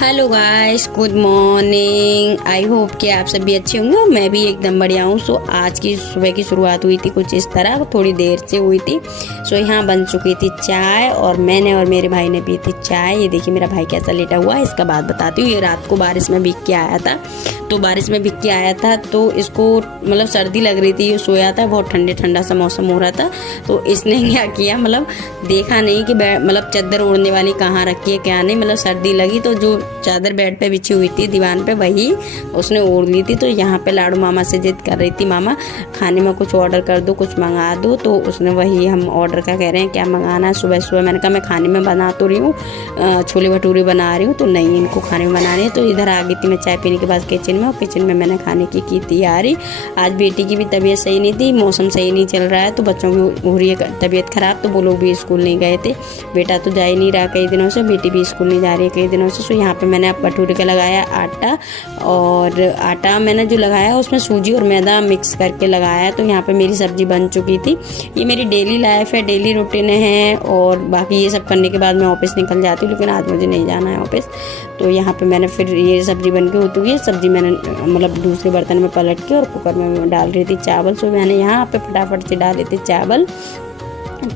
Hello guys, good morning. I hope कि आप सभी अच्छे होंगे और मैं भी एकदम बढ़िया हूँ। सो आज की सुबह की शुरुआत हुई थी कुछ इस तरह, थोड़ी देर से हुई थी। सो यहाँ बन चुकी थी चाय और मैंने और मेरे भाई ने पी थी चाय। ये देखिए मेरा भाई कैसा लेटा हुआ है, इसका बात बताती हूँ। ये रात को बारिश में भीग के आया था, तो बारिश में भीग के आया था तो इसको मतलब सर्दी लग रही थी। ये सोया था, बहुत ठंडा सा मौसम हो रहा था। तो इसने क्या किया, मतलब देखा नहीं कि मतलब चादर ओढ़ने वाली कहाँ रखी है क्या नहीं, मतलब सर्दी लगी तो जो चादर बेड पे बिछी हुई थी दीवान पे वही उसने ओढ़ ली थी। तो यहाँ पे लाडू मामा से जिद कर रही थी, मामा खाने में कुछ ऑर्डर कर दो, कुछ मंगा दो। तो उसने वही हम ऑर्डर का कह रहे हैं क्या मंगाना है सुबह सुबह। मैंने कहा मैं खाने में बना तो रही हूँ, छोले भटूरे बना रही हूँ, तो नहीं इनको खाने में बनाने है। तो इधर आ गई थी मैं चाय पीने के बाद किचन में, और किचन में मैंने खाने की तैयारी। आज बेटी की भी तबीयत सही नहीं थी, मौसम सही नहीं चल रहा है, तो बच्चों की हो रही है तबीयत खराब, तो वो लोग भी स्कूल नहीं गए थे। बेटा तो जा ही नहीं रहा कई दिनों से, बेटी भी स्कूल नहीं जा रही है कई दिनों से। सो यहाँ पे मैंने भटूरे का लगाया आटा, और आटा मैंने जो लगाया उसमें सूजी और मैदा मिक्स करके लगाया। तो यहाँ पे मेरी सब्जी बन चुकी थी। ये मेरी डेली लाइफ है, डेली रूटीन है, और बाकी ये सब करने के बाद मैं ऑफिस निकल जाती हूँ, लेकिन आज मुझे नहीं जाना है ऑफिस। तो यहाँ पे मैंने फिर ये सब्जी बन के हो चुकी है। सब्जी मैंने मतलब दूसरे बर्तन में पलट के और कुकर में डाल रही थी चावल। सो मैंने यहाँ पे फटाफट से डाले थे चावल।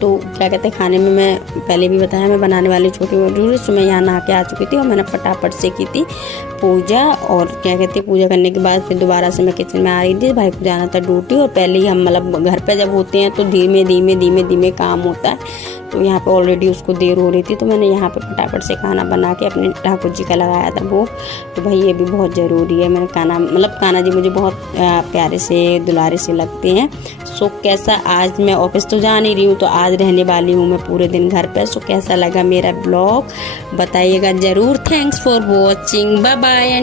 तो क्या कहते हैं, खाने में मैं पहले भी बताया मैं बनाने वाली छोटी भटूरे। सो मैं यहाँ नहा के आ चुकी थी और मैंने फटाफट से की थी पूजा। और क्या कहते हैं, पूजा करने के बाद फिर दोबारा से मैं किचन में आ रही थी, भाई को जाना था ड्यूटी। और पहले ही हम मतलब घर पे जब होते हैं तो धीमे धीमे काम होता है। तो यहाँ पे ऑलरेडी उसको देर हो रही थी, तो मैंने यहाँ पे फटाफट से खाना बना के अपने ठाकुर जी का लगाया था वो। तो भाई ये भी बहुत ज़रूरी है। मैंने कान्हा जी मुझे बहुत प्यारे से दुलारे से लगते हैं। सो कैसा, आज मैं ऑफिस तो जा नहीं रही हूँ, तो आज रहने वाली हूँ मैं पूरे दिन घर पे। सो कैसा लगा मेरा ब्लॉग बताइएगा ज़रूर। Thanks for watching, bye bye.